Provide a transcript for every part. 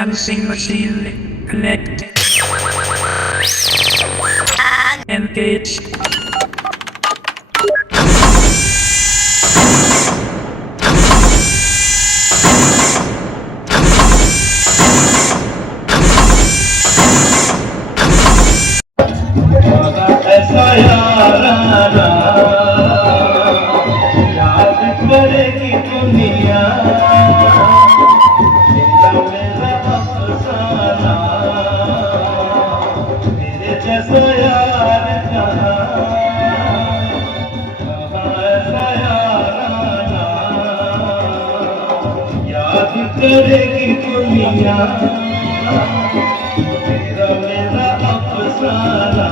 dancing machine connected. Engage. ऐसा याराना याद करेगी दुनिया तेरा मेरा अफसाना तेरे जैसा यार कहाँ ऐसा याराना याद करेगी दुनिया तेरा मेरा अफसाना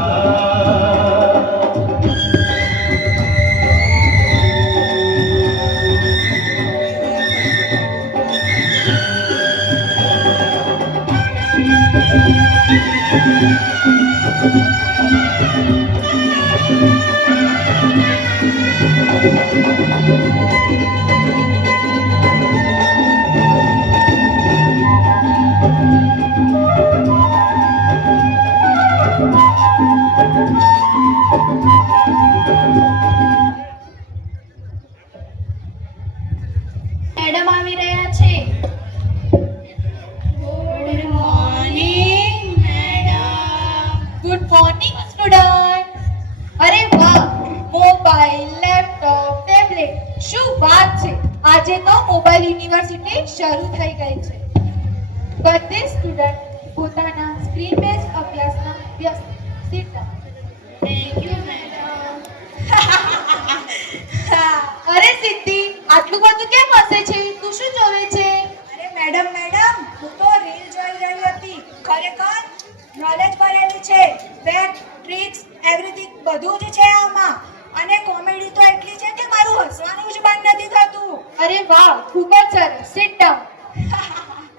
મેડમ આવી રહ્યા છે. Good morning madam. Good morning student. અરે વાહ, મોબાઈલ, લેપટોપ, ટેબ્લેટ, શું વાત છે. આજે તો મોબાઈલ યુનિવર્સિટી શરૂ થઈ ગઈ છે. બધે સ્ટુડન્ટ પોતાના સ્ક્રીન બેઝ અભ્યાસમાં વ્યસ્ત. Sit down. Thank you madam. અરે સિદ્ધિ, આટલું બધું કેમ હસે છે? તું શું જોવે છે? અરે મેડમ હું તો રીલ જોઈ રહી હતી. ખરેખર નોલેજ ભરેલી છે. ફેક્ટ, ટ્રિક્સ, એવરીથિંગ બધું જ છે આમાં. અને કોમેડી તો એટલી છે કે મારું હસવાનું જ બંધ નથી થતું. અરે વાહ, ખૂબ જ સરસ. Sit down.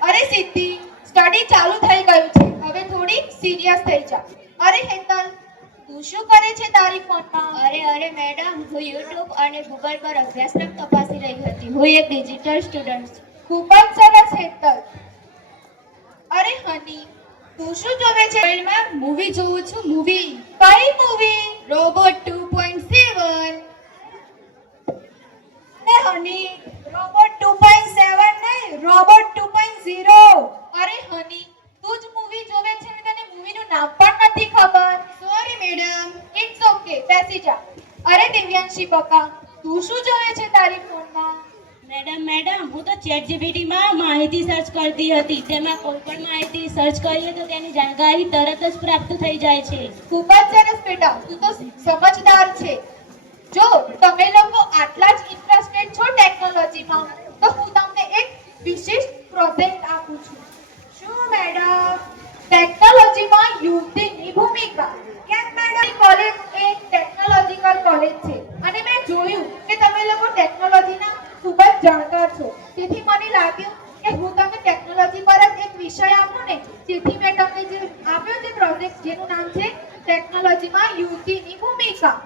અરે સિદ્ધિ, સ્ટડી ચાલુ થઈ ગયું છે. હવે થોડી સિરિયસ થઈ જા. અરે હેતલ, તું શું કરે છે તારી ફોનમાં? અરે મેડમ, હું YouTube અને Google પર અભ્યાસક્રમ તપાસી રહી હતી. હું એક ડિજિટલ સ્ટુડન્ટ છું. ખૂબ જ સરસ હેતલ. અરે હની, તું શું જોવે છે? મોબાઈલમાં મૂવી જોઉં છું. મૂવી કઈ મૂવી? રોબોટ 2.7. ને હની, રોબોટ 2.7 નહીં, રોબોટ 2.0. અરે હની, તું જ મૂવી જોવે છે ને તને મૂવીનું નામ પણ નથી ખબર. Sorry madam. ઇટ્સ ઓકે, બેસી જા. અરે દિવ્યાંશી બકા, તું શું જોવે છે તારી ફોનમાં? મેડમ હું તો ChatGPT માં માહિતી સર્ચ કરતી હતી. તેમાં કોઈ પણ માહિતી સર્ચ કરીએ તો તેની જાણકારી તરત જ પ્રાપ્ત થઈ જાય છે. ખૂબ જ સરસ બેટા, તું તો સમજદાર છે. જો તમે લોકો આટલા જ ઇન્ટરેસ્ટેડ છો ટેકનોલોજીમાં, તો હું તમને એક વિશિષ્ટ પ્રોજેક્ટ આપું છું. શું મેડમ? ટેકનોલોજીમાં યુવતીની ભૂમિકા. કેમ મેડમ? મારી કોલેજ એક ટેકનોલોજીકલ કોલેજ છે અને મેં જોયું કે તમે લોકો ટેકનોલોજીના ખૂબ જ જાણકાર છો. તેથી મને લાગ્યું કે હું તમને ટેકનોલોજી પર જ એક વિષય આપું ને, જેથી મેં તમને જે આપ્યો છે પ્રોજેક્ટ, જેનું નામ છે ટેકનોલોજીમાં યુવતીની ભૂમિકા.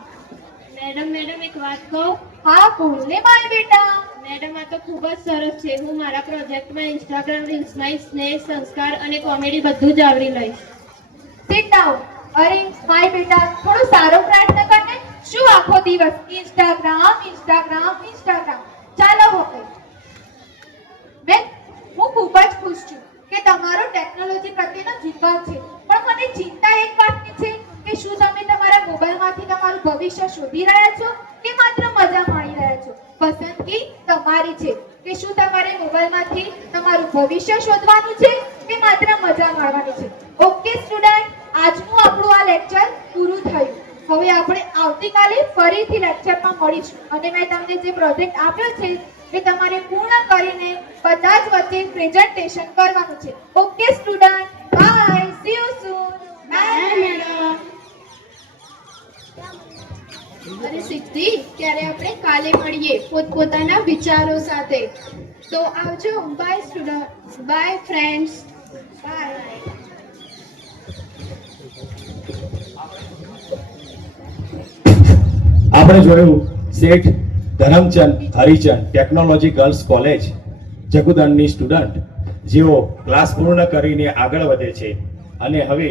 મેડમ એક વાત કહું? હા બોલ ને મારી બેટા. મેડમ, આ તો ખૂબ જ સરસ છે. હું મારા પ્રોજેક્ટમાં ઇન્સ્ટાગ્રામ રીલ્સમાં સ્નેહ, સંસ્કાર અને કોમેડી બધું જ આવરી લઈશ. Sit down. અરે મારી બેટા, થોડો સારો પ્રયત્ન કરને. શું આખો દિવસ ઇન્સ્ટાગ્રામ. ચાલો હવે. હું ખૂબ જ ખુશ છું કે તમારો ટેકનોલોજી પ્રત્યેનો ઝુકાવ છે, પણ મને ચિંતા એક વાતની છે કે શું તમે તમારા મોબાઈલમાંથી તમારું ભવિષ્ય શોધી રહ્યા છો કે માત્ર મજા માણી રહ્યા છો? પસંદગી તમારી છે કે શું તમારે મોબાઈલમાંથી તમારું ભવિષ્ય શોધવાનું છે કે માત્ર મજા માણવાની છે. ઓકે સ્ટુડન્ટ, આજનું આપણું આ લેક્ચર પૂરું થયું. હવે આપણે આવતીકાલે ફરીથી લેક્ચરમાં મળીશું અને મેં તમને જે પ્રોજેક્ટ આપ્યો છે એ તમારે પૂર્ણ કરીને બધા જ વચ્ચે પ્રેઝન્ટેશન કરવાનું છે. Okay student, bye, see you soon. Bye madam. અરે સિદ્ધિ, ત્યારે આપણે કાલે મળીએ પોતપોતાના વિચારો સાથે. તો આવજો. Bye student. Bye friends. Bye. આપણે જોયું Sheth Dharamchand Harichand technology girls college જગુદણની સ્ટુડન્ટ જેઓ ક્લાસ પૂર્ણ કરીને આગળ વધે છે અને હવે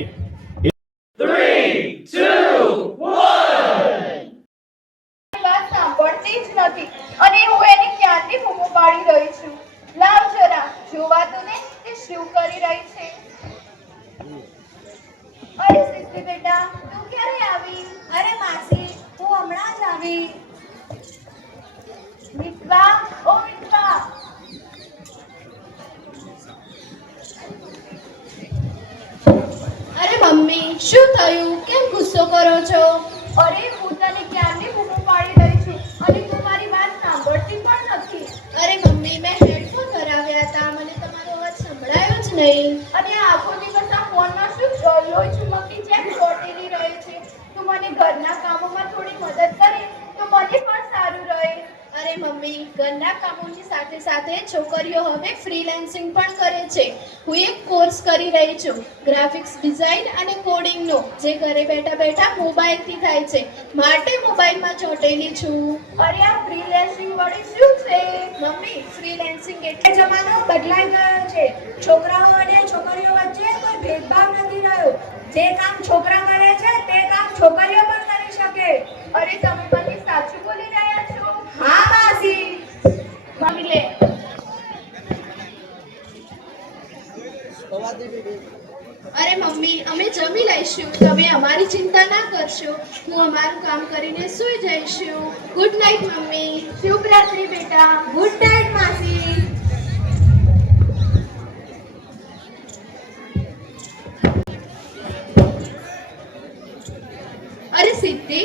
વાત સાંભળતી જ નથી અને હું એને ક્યાંથી બૂમો પાડી રહી છું. લાવ જરા જોવા તો ને તે શું કરી રહી છે. અરે સિદ્ધિ બેટા, તું ક્યારે આવી? અરે માસી, હું હમણાં જ આવી. મિત્વા, ઓ મિત્વા. અરે મમ્મી, શું થયું? કેમ ગુસ્સો કરો છો? અરે હું તને ક્યારની બૂમો પાડી રહી છું અને તું મારી વાત સાંભળતી પણ નથી. અરે મમ્મી, મેં હેડફોન કરાવ્યા હતા, મને તમારો અવાજ સંભળાયો જ નહીં. અને આખો દિવસ આ ફોનમાં શું લોહી ચુમકની જેમ ચોટેલી રહે છે. તું મને ઘરના કામોમાં થોડી મદદ કરે તો મને પણ સારું રહે. અરે મમ્મી, ઘરના કામોની સાથે સાથે છોકરીઓ હવે ફ્રીલાન્સિંગ પણ કરે છે. હું એક કોર્સ કરી રહી છું, ગ્રાફિક્સ ડિઝાઇન અને કોડિંગનો, જે ઘરે બેઠા બેઠા મોબાઈલથી થાય છે, માટે મોબાઈલમાં ચોટેલી છું. અરે આ ફ્રીલેન્સિંગ વળી શું છે? મમ્મી, ફ્રીલાન્સિંગ એ એટલે જમાનો બદલાઈ ગયો છે. છોકરાઓ અને છોકરીઓ વચ્ચે કોઈ ભેદભાવ નથી રહ્યો. જે કામ છોકરા કરે છે તે કામ છોકરીઓ પણ કરી શકે. અરે તમે મને સાચું બોલી રહ્યા છો? હા માસી. મમ્મી લે. અરે મમ્મી, અમે જમી લઈશું, તમે અમારી ચિંતા ના કરશો. હું અમારું કામ કરીને સૂઈ જઈશું. Good night mummy. શુભ રાત્રિ બેટા. ગુડ નાઇટ માસી. અરે સિદ્ધિ,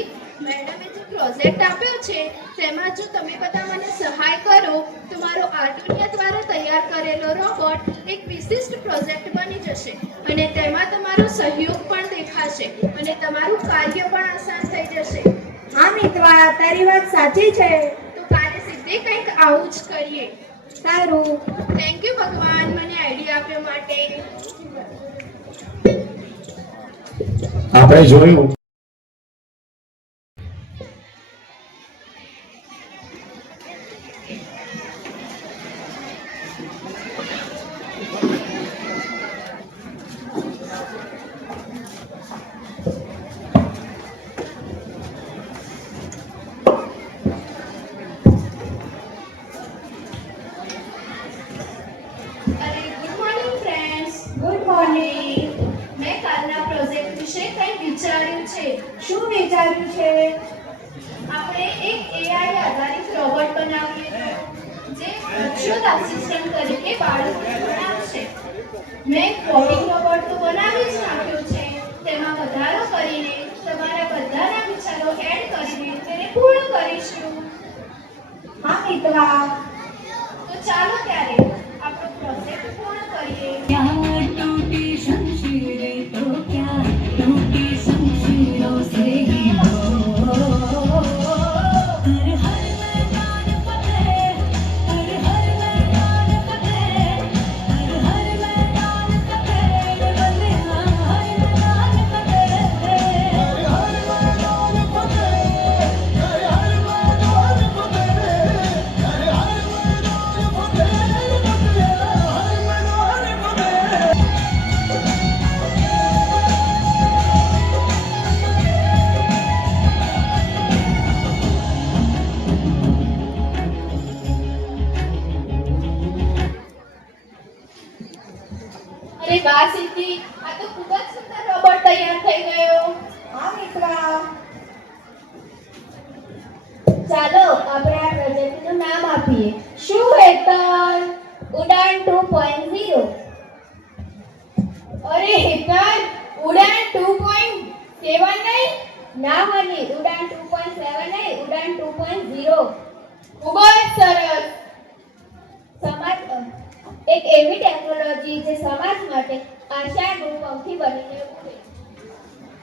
મેડમે જે પ્રોજેક્ટ આપ્યો છે તેમાં જો તમે બધા મને સહાય કરો તો મારો આર્ટુનિયા દ્વારા તૈયાર કરેલો રોબોટ એક વિશિષ્ટ પ્રોજેક્ટ બની જશે અને તેમાં તમારો સહયોગ પણ દેખાશે અને તમારું કાર્ય પણ આસાન થઈ જશે. હા મિત્વા, તારી વાત સાચી છે. તો કાલે સિદ્ધિ કંઈક આવું જ કરીએ. સારું. થેન્ક યુ ભગવાન, મને આઈડિયા આપ્યો માટે. આપણે જોયું અરે good morning friends. Good morning. મેં કાલના પ્રોજેક્ટ વિશે કંઈક વિચાર્યું છે. શું વિચાર્યું છે? આપણે એક AI આધારિત રોબોટ બનાવીએ જે વર્ચ્યુઅલ આસિસ્ટન્ટ તરીકે બાળકોને ભણાવશે. મેં કોડિંગ રોબોટ તો બનાવી જ નાખ્યો છે, તેમાં વધારો કરીને તમારા બધાના વિચારો એડ કરીને તેને પૂર્ણ કરીશું. હા મિત્વા. તો ચાલો ત્યારે આપણો પ્રોજેક્ટ પૂર્ણ કરીએ. क्या टूटी शमशीरें तो क्या टूटी शमशीरों से ही हो हर हर मैदान फतेह हर हर मैदान फतेह हर हर मैदान फतेह बंदे हर मैदान फतेह हर हर मैदान फतेह हर हर मैदान फतेह हर हर અરે વાહ સિદ્ધિ, આ તો ખૂબ જ સુંદર રોબોટ તૈયાર થઈ ગયો. હા મિત્વા. ચાલો આપણે આ પ્રોજેક્ટનું નામ આપીએ. શું હેતલ? ઉડાન 2.0. અરે હેતલ, ઉડાન 2.7 નહીં? ના હની, ઉડાન 2.7 નહીં, ઉડાન 2.0. ખૂબ જ સરસ. સમાજ એક એવી ટેકનોલોજી જે સમાજ માટે આશાનું પંખી બનીને ઉડે.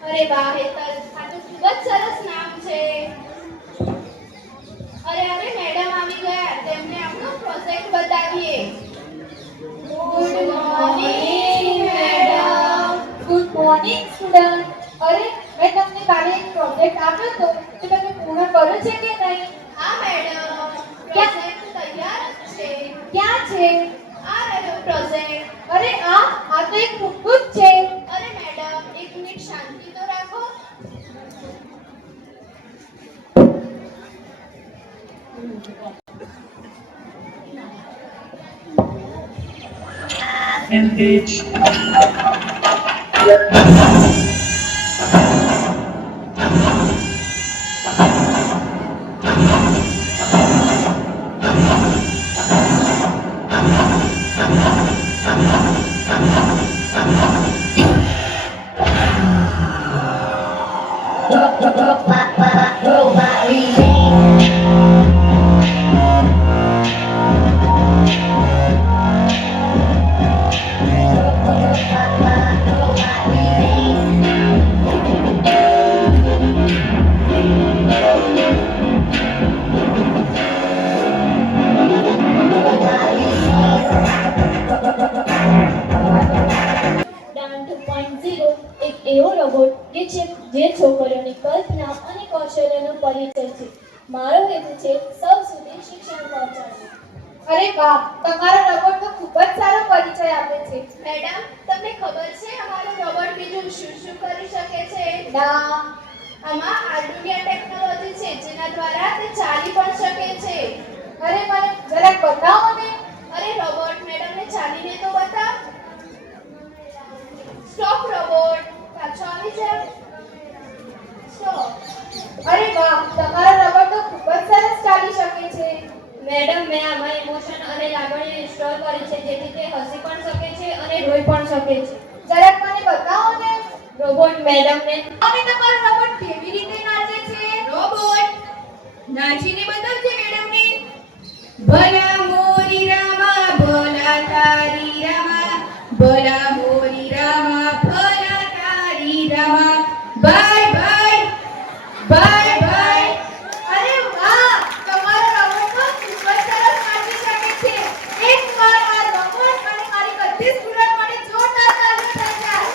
અરે વાહ હેતલ, આ તો ખૂબ જ સરસ નામ છે. અરે હવે મેડમ આવી ગયા, તેમને આપણો પ્રોજેક્ટ બતાવીએ. Good morning madam. Good morning student. અરે મેં તમને કાલે એક પ્રોજેક્ટ આપ્યો હતો, તો તમે પૂર્ણ કર્યો છે કે નહીં? હા મેડમ, પ્રોજેક્ટ તૈયાર જ છે. ક્યાં છે? આ રહ્યો પ્રેઝન્ટ. અરે આ તો એક મૂળભૂત છે. અરે મેડમ, એક મિનિટ શાંતિ તો રાખો. Engaged. ઉડાન 2.0 એક એવો રોબોટ કે જે છોકરીઓની કલ્પના અને કૌશલ્યનો પરિચય છે. મારો હેતુ છે સૌ સુધી શિક્ષણ પહોંચાડવું. અરે વાહ, તમારો રોબોટ તો ખૂબ જ સારો પરિચય આપે છે. મેડમ, તમને ખબર છે અમારો રોબોટ બીજું શું શું કરી શકે છે? ના. આમાં આર્ડુનિયા ટેકનોલોજી છે, જેના દ્વારા તે ચાલી પણ શકે છે. અરે મને જરાક બતાવો ને. અરે રોબોટ, મેડમને ચાલીને તો બતાવ. સ્ટોપ રોબોટ, પાછો આવી જા. સ્ટોપ. અરે વાહ, તમારો રોબોટ તો ખૂબ જ સરસ ચાલી શકે છે. મેડમ, મેં આમાં ઇમોશન અને લાગણીઓ ઇન્સ્ટોલ કરી છે, જેથી તે હસી પણ શકે છે અને રોઈ પણ શકે છે. જરાક મને બતાવો ને. રોબોટ મેડમને અને તમારો રોબોટ કેવી રીતે નાચે છે? રોબોટ નાચીને બતાવજે મેડમને. ભલા મોરી રામા ભલા તારી રામા, ભલા મોરી રામા ભલા તારી Rama. Bye bye bye bye. અરે વાહ, તમારો રોબોટ તો ખૂબ જ સરસ નાચી શકે છે. એકવાર આ રોબોટ અને મારી બધી સ્ટુડન્ટ માટે જોરદાર તાળીઓ થઈ જાય.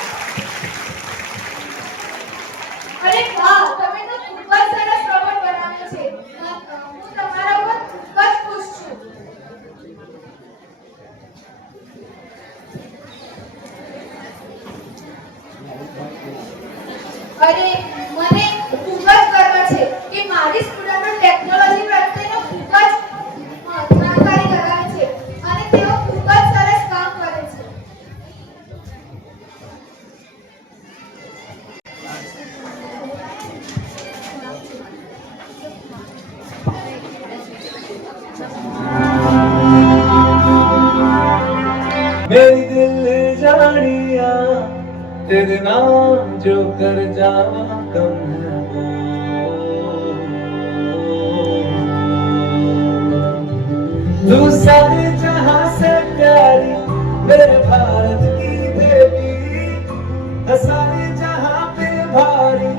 અરે વાહ, તમે તો ખૂબ જ સરસ રોબોટ બનાવ્યો છે. હું તમારા પર ખૂબ જ ખુશ છું. અરે મને ખૂબ જ ગર્વ છે કે મારી સ્ટુડન્ટો ટેકનોલોજી પ્રત્યેનો ખૂબ જ જાણકારી ધરાવે છે અને તેઓ ખૂબ જ સરસ કામ કરે છે. मेरी दिल जानिया तेरे नाम जो कर जावा कम है वो तू सारे जहां से प्यारी मेरे भारत की बेटी है, सारे जहां पे भारी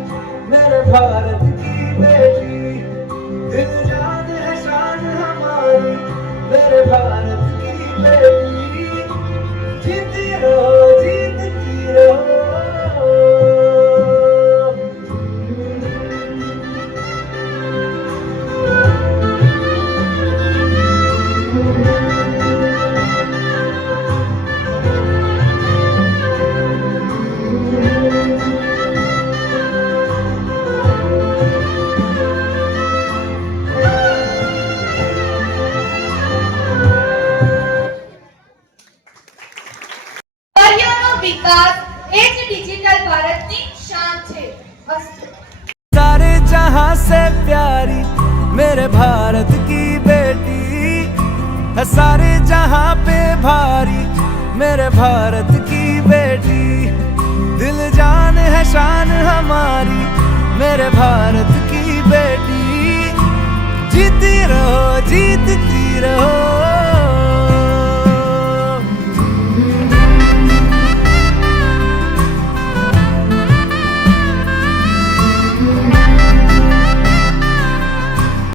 मेरे भारत की बेटी. दिल जान है शान हमारी मेरे भारत की बेटी. जीती रहो जीतती रहो. કાર્યનો વિકાસ એ જ ડિજિટલ ભારતની શાન છે. અસ્તુ. सारे जहां से प्यारी मेरे भारत की बेटी है, सारे जहां पे भारी मेरे भारत की बेटी. दिल जान है शान हमारी मेरे भारत की बेटी. जीती रहो जीतती रहो.